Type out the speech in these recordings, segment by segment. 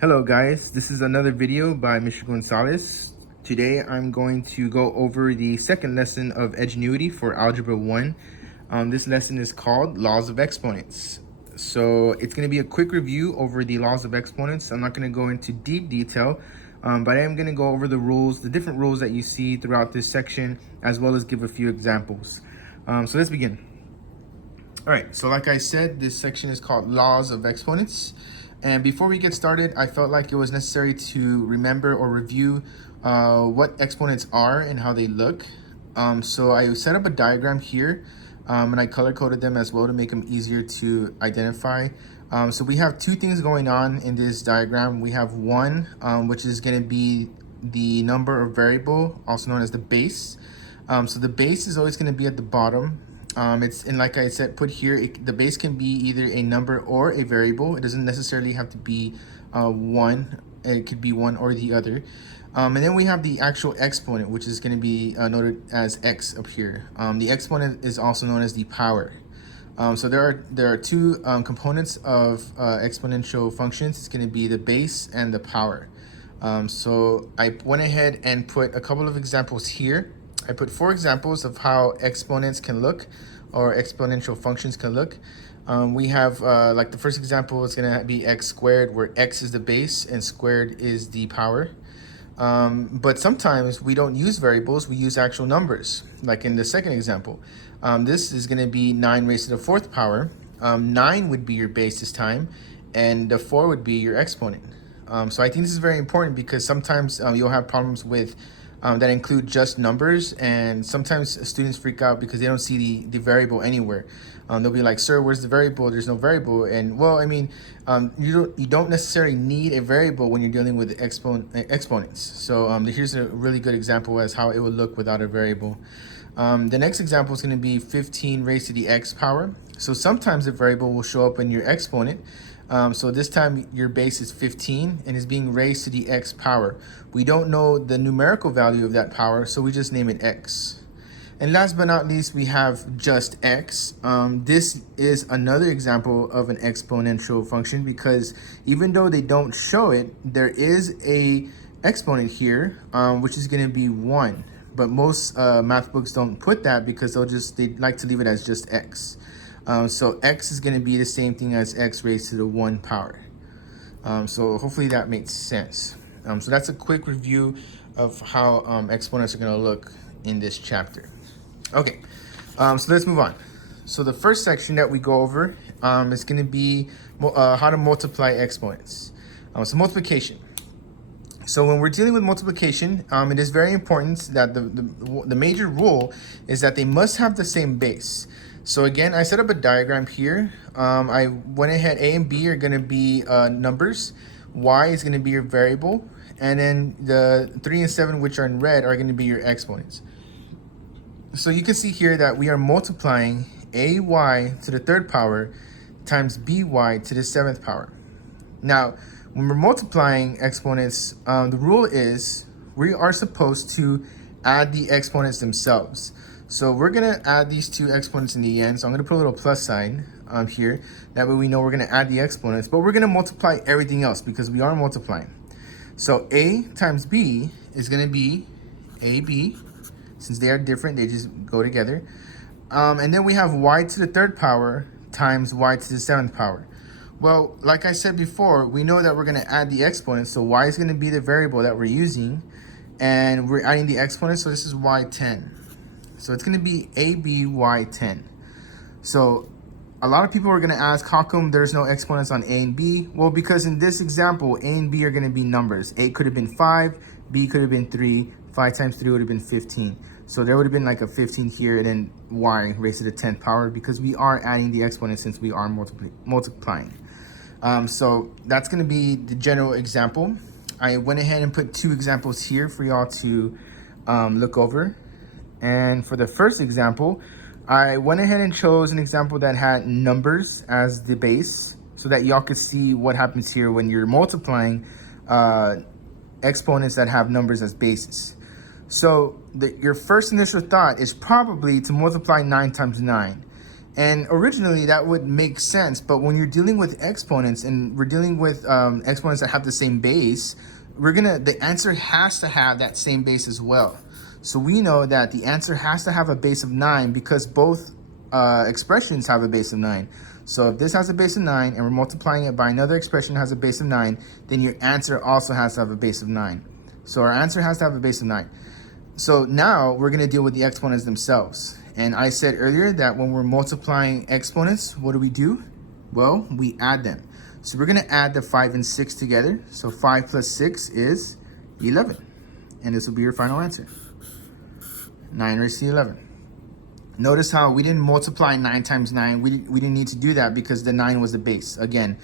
Hello guys, this is another video by Mr. Gonzalez. Today I'm going to go over the second lesson of Edgenuity for Algebra 1. This lesson is called Laws of Exponents. So it's going to be a quick review over the laws of exponents. I'm not going to go into deep detail, but I am going to go over the rules, the different rules that you see throughout this section, as well as give a few examples. So let's begin. All right, so like I said, this section is called Laws of Exponents. And before we get started, I felt like it was necessary to remember or review what exponents are and how they look. So I set up a diagram here, and I color-coded them as well to make them easier to identify. So we have two things going on in this diagram. We have one, which is going to be the number or variable, also known as the base. So the base is always going to be at the bottom. And like I said, put here, the base can be either a number or a variable. It doesn't necessarily have to be one. It could be one or the other. And then we have the actual exponent, which is going to be noted as x up here. The exponent is also known as the power. So there are two components of exponential functions. It's going to be the base and the power. So I went ahead and put a couple of examples here. I put 4 examples of how exponents can look, or exponential functions can look. We have, like the first example is going to be x squared, where x is the base and squared is the power. But sometimes we don't use variables, we use actual numbers. Like in the second example, this is going to be 9 raised to the 4th power. 9 would be your base this time, and the 4 would be your exponent. So I think this is very important because sometimes you'll have problems with that include just numbers, and sometimes students freak out because they don't see the variable anywhere. They'll be like, sir, where's the variable? There's no variable. And well, I mean, you don't necessarily need a variable when you're dealing with exponents. So here's a really good example as how it would look without a variable. The next example is going to be 15 raised to the x power. So sometimes the variable will show up in your exponent. So this time your base is 15 and is being raised to the x power. We don't know the numerical value of that power, so we just name it x. And last but not least, we have just x. This is another example of an exponential function because even though they don't show it, there is a exponent here, which is going to be 1. But most math books don't put that because they like to leave it as just x. So x is going to be the same thing as x raised to the 1 power. So hopefully that makes sense. So that's a quick review of how exponents are going to look in this chapter. Okay, so let's move on. So the first section that we go over is going to be how to multiply exponents. So multiplication. So when we're dealing with multiplication, it is very important that the major rule is that they must have the same base. So again, I set up a diagram here. I went ahead, a and b are going to be numbers, y is going to be your variable, and then the 3 and 7, which are in red, are going to be your exponents. So you can see here that we are multiplying ay to the 3rd power times by to the 7th power. Now, when we're multiplying exponents, the rule is we are supposed to add the exponents themselves. So we're going to add these two exponents in the end. So I'm going to put a little plus sign here. That way we know we're going to add the exponents, but we're going to multiply everything else because we are multiplying. So a times b is going to be ab. Since they are different, they just go together. And then we have y to the 3rd power times y to the 7th power. Well, like I said before, we know that we're going to add the exponents. So y is going to be the variable that we're using, and we're adding the exponents. So this is y10. So it's going to be ABY10. So a lot of people are going to ask, how come there's no exponents on A and B? Well, because in this example, A and B are going to be numbers. A could have been 5, B could have been 3, 5 times 3 would have been 15. So there would have been like a 15 here, and then y raised to the 10th power because we are adding the exponents since we are multiplying. So that's going to be the general example. I went ahead and put 2 examples here for y'all to look over. And for the first example, I went ahead and chose an example that had numbers as the base so that y'all could see what happens here when you're multiplying exponents that have numbers as bases. So your first initial thought is probably to multiply 9 times 9. And originally that would make sense, but when you're dealing with exponents and we're dealing with exponents that have the same base, the answer has to have that same base as well. So we know that the answer has to have a base of 9 because both expressions have a base of 9. So if this has a base of 9 and we're multiplying it by another expression that has a base of 9, then your answer also has to have a base of 9. So our answer has to have a base of 9. So now we're going to deal with the exponents themselves. And I said earlier that when we're multiplying exponents, what do? Well, we add them. So we're going to add the 5 and 6 together. So 5 plus 6 is 11. And this will be your final answer. 9 raised to 11. Notice how we didn't multiply 9 times 9. We didn't need to do that because the 9 was the base. Again,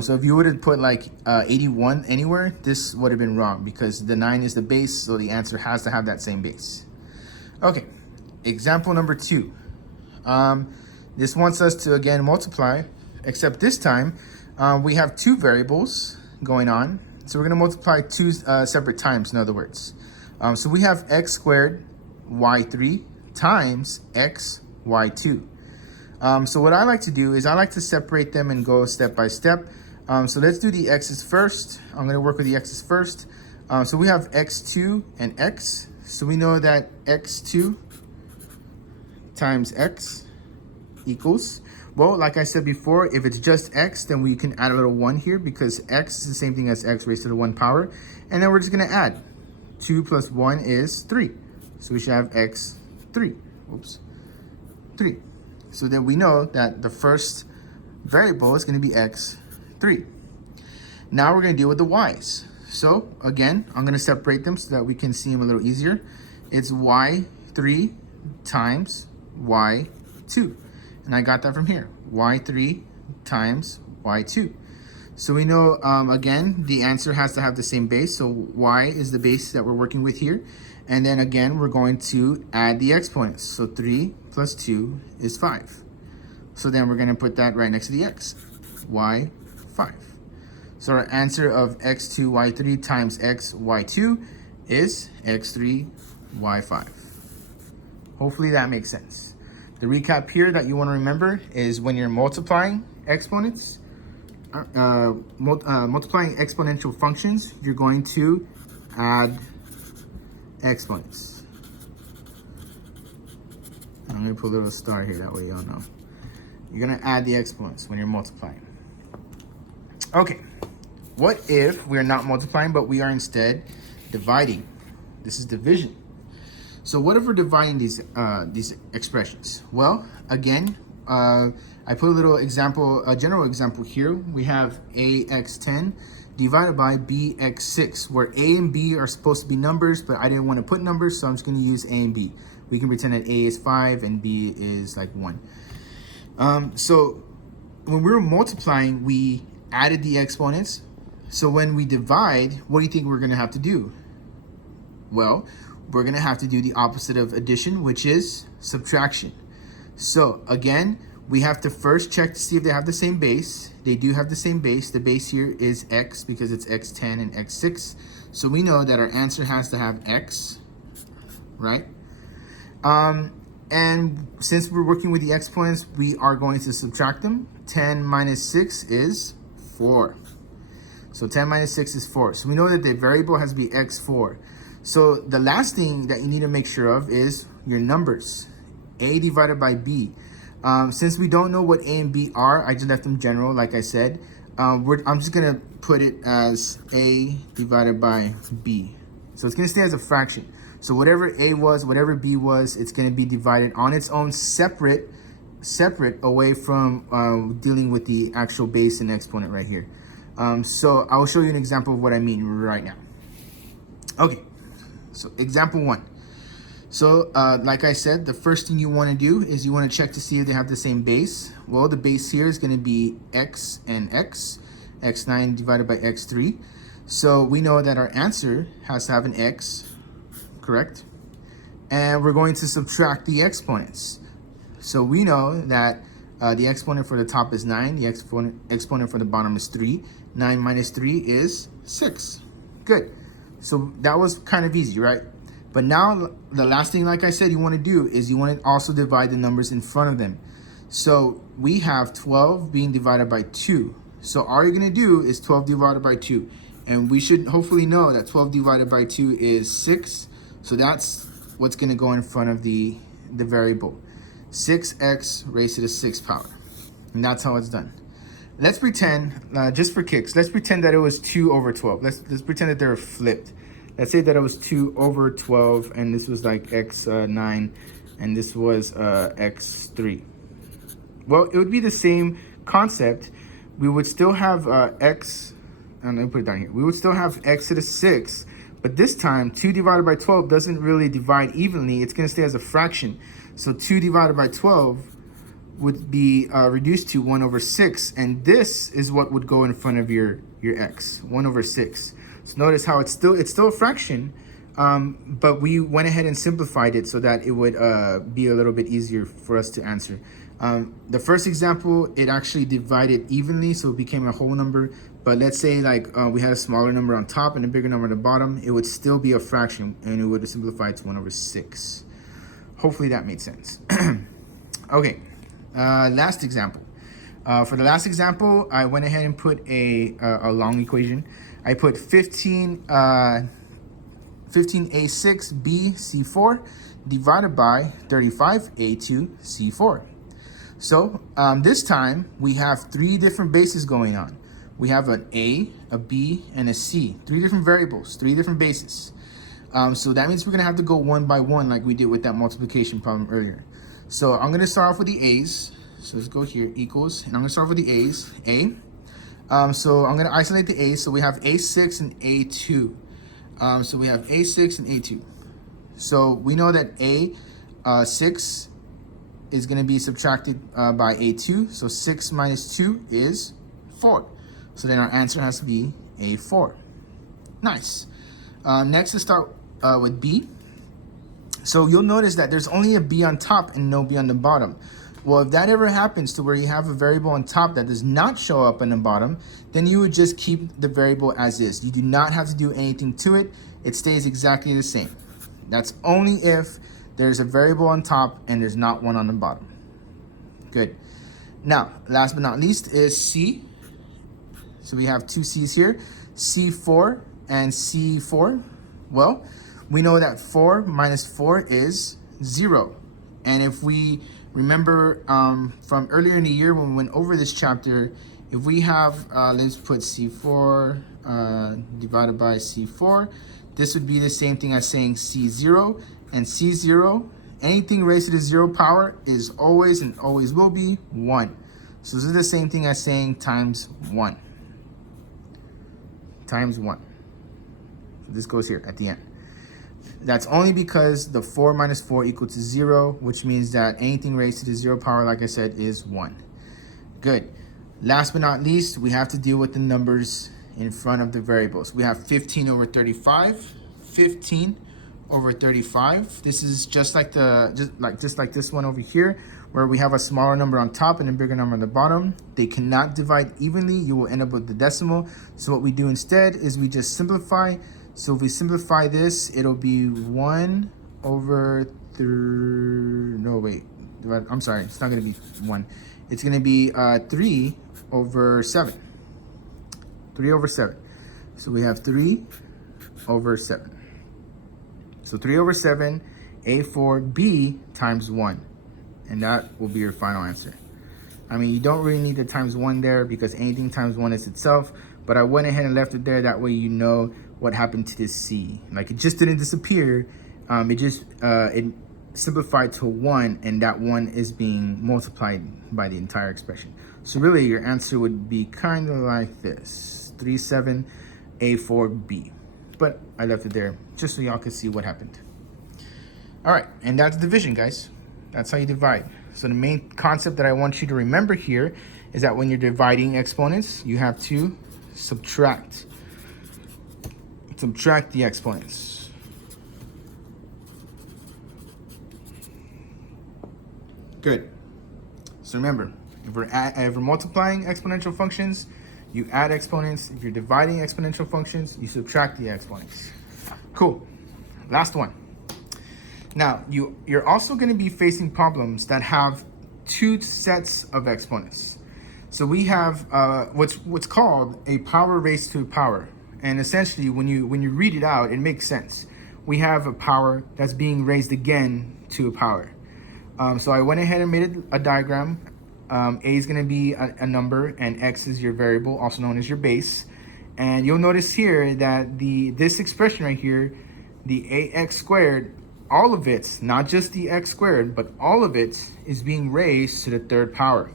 so if you would have put like 81 anywhere, this would have been wrong because the 9 is the base, so the answer has to have that same base. Okay, example number 2. This wants us to, again, multiply, except this time we have 2 variables going on. So we're going to multiply 2 separate times, in other words. So we have x squared y3 times x y2. So what I like to do is I like to separate them and go step by step. So let's do the x's first. I'm going to work with the x's first. So we have x2 and x. So we know that x2 times x equals, well, like I said before, if it's just x, then we can add a little 1 here because x is the same thing as x raised to the 1 power. And then we're just going to add. 2 plus 1 is 3. So we should have x3. Oops. 3. So then we know that the first variable is going to be x3. Now we're going to deal with the y's. So again, I'm going to separate them so that we can see them a little easier. It's y3 times y2. And I got that from here. y3 times y2. So we know, again, the answer has to have the same base. So y is the base that we're working with here. And then again, we're going to add the exponents. So 3 plus 2 is 5. So then we're going to put that right next to the x, y5. So our answer of x2, y3 times x, y2 is x3, y5. Hopefully that makes sense. The recap here that you want to remember is when you're multiplying exponents, multiplying exponential functions, you're going to add exponents. I'm going to put a little star here, that way y'all know. You're going to add the exponents when you're multiplying. Okay, what if we're not multiplying, but we are instead dividing? This is division. So what if we're dividing these expressions? Well, again, I put a little example, a general example here. We have ax10 divided by bx6, where a and b are supposed to be numbers, but I didn't want to put numbers, so I'm just going to use a and b. We can pretend that a is 5 and b is like 1. So when we were multiplying, we added the exponents. So when we divide, what do you think we're going to have to do? Well, we're going to have to do the opposite of addition, which is subtraction. So again, we have to first check to see if they have the same base. They do have the same base. The base here is x because it's x10 and x6. So we know that our answer has to have x, right? And since we're working with the exponents, we are going to subtract them. 10 minus 6 is 4. So 10 minus 6 is 4. So we know that the variable has to be x4. So the last thing that you need to make sure of is your numbers. A divided by b. Since we don't know what a and b are, I just left them general, like I said. I'm just going to put it as a divided by b. So it's going to stay as a fraction. So whatever a was, whatever b was, it's going to be divided on its own, separate away from dealing with the actual base and exponent right here. So I'll show you an example of what I mean right now. Okay, so example 1. So like I said, the first thing you want to do is you want to check to see if they have the same base. Well, the base here is going to be x and x, x9 divided by x3. So we know that our answer has to have an x, correct? And we're going to subtract the exponents. So we know that the exponent for the top is 9, the exponent for the bottom is 3. 9 minus 3 is 6. Good. So that was kind of easy, right? But now the last thing, like I said, you want to do is you want to also divide the numbers in front of them. So we have 12 being divided by 2. So all you're going to do is 12 divided by 2. And we should hopefully know that 12 divided by 2 is 6. So that's what's going to go in front of the variable. 6x raised to the 6th power. And that's how it's done. Let's pretend, just for kicks, let's pretend that it was 2 over 12. Let's pretend that they're flipped. Let's say that it was 2 over 12, and this was like x9, and this was x3. Well, it would be the same concept. We would still have x, and let me put it down here. We would still have x to the 6, but this time 2 divided by 12 doesn't really divide evenly. It's going to stay as a fraction. So 2 divided by 12 would be reduced to 1 over 6, and this is what would go in front of your x, 1 over 6. So notice how it's still a fraction, but we went ahead and simplified it so that it would be a little bit easier for us to answer. The first example, it actually divided evenly, so it became a whole number. But let's say like we had a smaller number on top and a bigger number at the bottom, it would still be a fraction, and it would simplify to 1 over 6. Hopefully that made sense. Okay, last example. For the last example, I went ahead and put a long equation. I put 15a6bc4 divided by 35a2c4. So this time we have 3 different bases going on. We have an a, b, and a c. 3 different variables, 3 different bases. So that means we're going to have to go one by one like we did with that multiplication problem earlier. So I'm going to start off with the a's. So let's go here, equals, and I'm going to start off with the a's, a. So I'm going to isolate the a's. So we have a6 and a2. So we have a6 and a2. So we know that a6 is going to be subtracted by a2. So 6 minus 2 is 4. So then our answer has to be a4. Nice. Next, let's start with b. So you'll notice that there's only a b on top and no b on the bottom. Well, if that ever happens to where you have a variable on top that does not show up on the bottom, then you would just keep the variable as is. You do not have to do anything to it. It stays exactly the same. That's only if there's a variable on top and there's not one on the bottom. Good. Now, last but not least is c. So we have 2 c's here, c4 and c4. Well, we know that 4 minus 4 is 0. And if we remember from earlier in the year when we went over this chapter, if we have, let's put c4 divided by c4, this would be the same thing as saying c0. And c0, anything raised to the 0 power is always and always will be 1. So this is the same thing as saying times 1. Times 1. So this goes here at the end. That's only because the 4 minus 4 equals to 0, which means that anything raised to the 0 power, like I said, is 1. Good. Last but not least, we have to deal with the numbers in front of the variables. We have 15 over 35, 15 over 35. This is just like this one over here, where we have a smaller number on top and a bigger number on the bottom. They cannot divide evenly. You will end up with the decimal. So what we do instead is we just simplify. So if we simplify this, it'll be 1 over 3. No, wait. I'm sorry. It's not going to be 1. It's going to be 3 over 7. 3 over 7. So we have 3 over 7. So 3 over 7, A4B times 1. And that will be your final answer. I mean, you don't really need the times 1 there because anything times 1 is itself. But I went ahead and left it there. That way you know what happened to this C. Like, it just didn't disappear. It simplified to 1, and that 1 is being multiplied by the entire expression. So really, your answer would be kind of like this. 3, 7, A4B. But I left it there just so y'all could see what happened. All right, and that's division, guys. That's how you divide. So the main concept that I want you to remember here is that when you're dividing exponents, you have to subtract. Subtract the exponents. Good. So remember, if we're multiplying exponential functions, you add exponents. If you're dividing exponential functions, you subtract the exponents. Cool. Last one. Now, you're also going to be facing problems that have two sets of exponents. So we have what's called a power raised to a power. And essentially, when you read it out, it makes sense. We have a power that's being raised again to a power. So I went ahead and made a diagram. A is going to be a number, and x is your variable, also known as your base. And you'll notice here that this expression right here, the ax squared, all of it, not just the x squared, but all of it is being raised to the third power.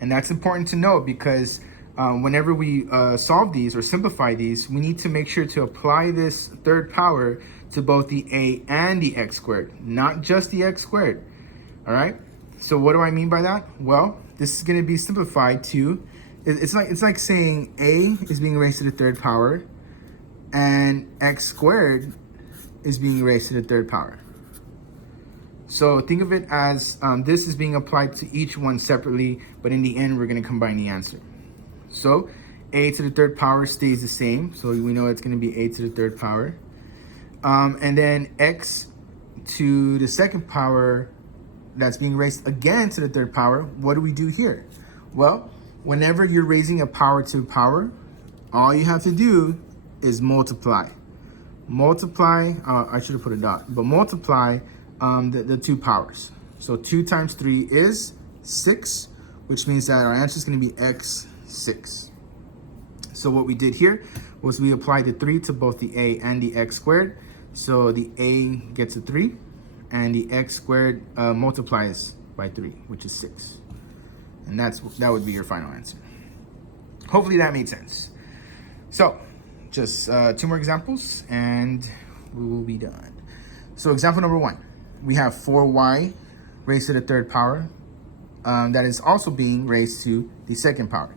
And that's important to note because whenever we solve these or simplify these, we need to make sure to apply this third power to both the a and the x squared, not just the x squared. All right. So what do I mean by that? Well, this is going to be simplified to, it's like saying a is being raised to the third power and x squared is being raised to the third power. So think of it as this is being applied to each one separately, but in the end, we're going to combine the answer. So a to the third power stays the same. So we know it's going to be a to the third power. And then x to the second power, that's being raised again to the third power. What do we do here? Well, whenever you're raising a power to a power, all you have to do is multiply. Multiply, I should have put a dot, but multiply the two powers. So 2 times 3 is 6, which means that our answer is going to be x6. So what we did here was we applied the 3 to both the a and the x squared. So the a gets a 3, and the x squared multiplies by 3, which is 6. And that would be your final answer. Hopefully that made sense. So just 2 more examples and we will be done. So example number 1, we have 4y raised to the third power that is also being raised to the second power.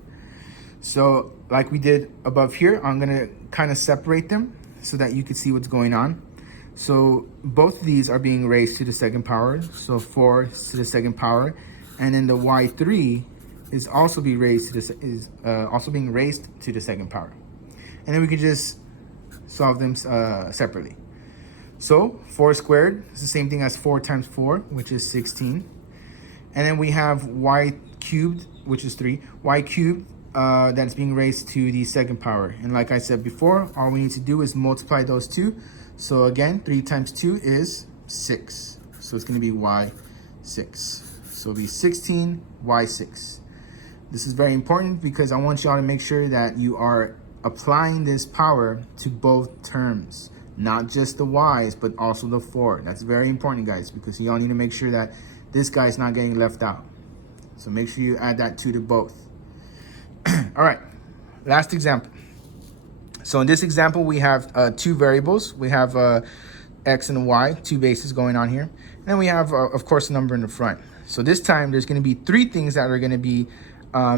So like we did above here, I'm gonna kind of separate them so that you can see what's going on. So both of these are being raised to the second power. So 4 to the second power, and then the y3 is also being raised to the second power. And then we can just solve them separately. So 4 squared is the same thing as 4 times 4, which is 16. And then we have y cubed, which is 3. Y cubed that's being raised to the second power. And like I said before, all we need to do is multiply those two. So again, 3 times 2 is 6. So it's going to be y6. So it'll be 16 y6. This is very important because I want y'all to make sure that you are applying this power to both terms, not just the y's, but also the 4. That's very important, guys, because y'all need to make sure that this guy's not getting left out. So make sure you add that 2 to both. All right, last example. So in this example, we have 2 variables. We have x and y, 2 bases going on here. And then we have, of course, a number in the front. So this time, there's going to be 3 things that are going to be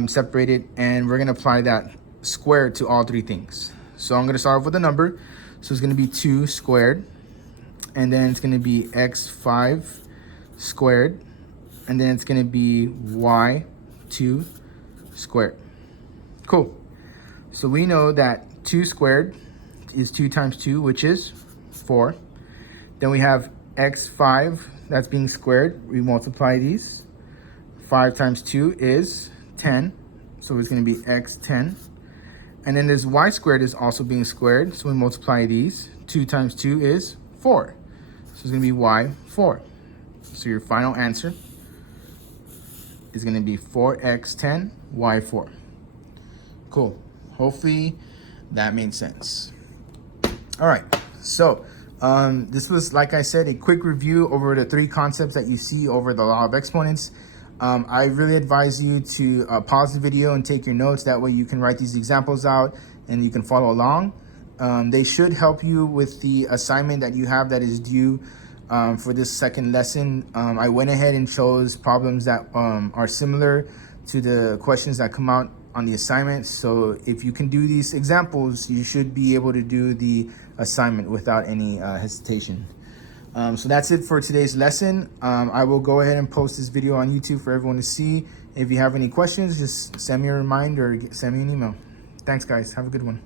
separated, and we're going to apply that squared to all 3 things. So I'm going to start off with a number. So it's going to be 2 squared, and then it's going to be x5 squared, and then it's going to be y2 squared. Cool. So we know that 2 squared is 2 times 2, which is 4. Then we have x5 that's being squared. We multiply these. 5 times 2 is 10. So it's going to be x10. And then this y squared is also being squared. So we multiply these. 2 times 2 is 4. So it's going to be y4. So your final answer is going to be 4x10 y4. Cool. Hopefully that made sense. All right. So this was, like I said, a quick review over the 3 concepts that you see over the law of exponents. I really advise you to pause the video and take your notes. That way you can write these examples out and you can follow along. They should help you with the assignment that you have that is due for this second lesson. I went ahead and chose problems that are similar to the questions that come out on the assignment. So if you can do these examples, you should be able to do the assignment without any hesitation. So that's it for today's lesson. I will go ahead and post this video on YouTube for everyone to see. If you have any questions, just send me a reminder or send me an email. Thanks, guys. Have a good one.